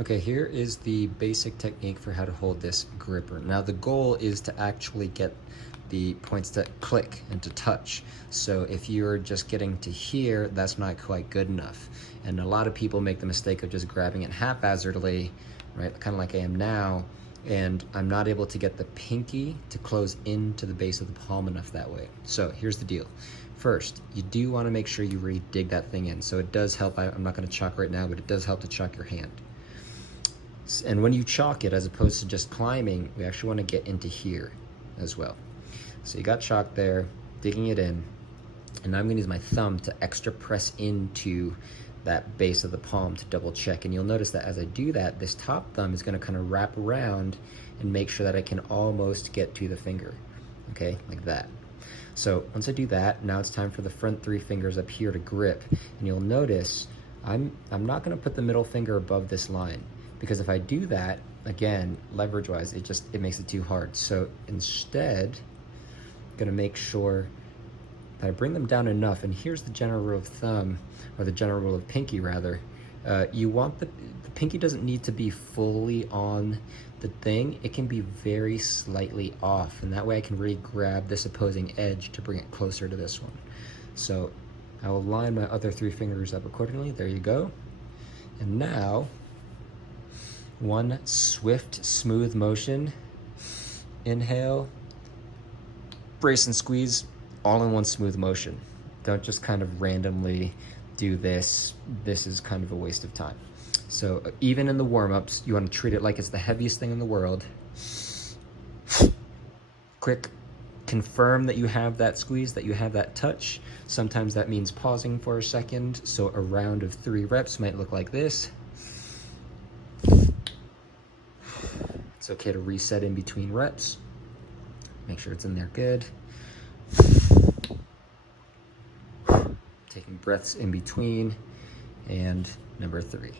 Okay, here is the basic technique for how to hold this gripper. Now the goal is to actually get the points to click and to touch. So if you're just getting to here, that's not quite good enough. And a lot of people make the mistake of just grabbing it haphazardly, right? Kind of like I am now, and I'm not able to get the pinky to close into the base of the palm enough that way. So here's the deal. First, you do want to make sure you really dig that thing in. So it does help, I'm not going to chalk right now, but it does help to chalk your hand. And when you chalk it, as opposed to just climbing, we actually want to get into here as well. So you got chalk there, digging it in, and now I'm going to use my thumb to extra press into that base of the palm to double check. And you'll notice that as I do that, this top thumb is going to kind of wrap around and make sure that I can almost get to the finger, okay, like that. So once I do that, now it's time for the front three fingers up here to grip. And you'll notice I'm not going to put the middle finger above this line, because if I do that, again, leverage-wise, it makes it too hard. So instead, I'm gonna make sure that I bring them down enough, and here's the general rule of thumb, or the general rule of pinky rather. You want the pinky doesn't need to be fully on the thing, it can be very slightly off, and that way I can really grab this opposing edge to bring it closer to this one. So I will line my other three fingers up accordingly, there you go. And now, one swift, smooth motion. Inhale, brace and squeeze, all in one smooth motion. Don't just kind of randomly do this. This is kind of a waste of time. So even in the warm-ups, you want to treat it like it's the heaviest thing in the world. Quick, confirm that you have that squeeze, that you have that touch. Sometimes that means pausing for a second. So a round of 3 reps might look like this. It's okay to reset in between reps. Make sure it's in there good. Taking breaths in between. And number 3.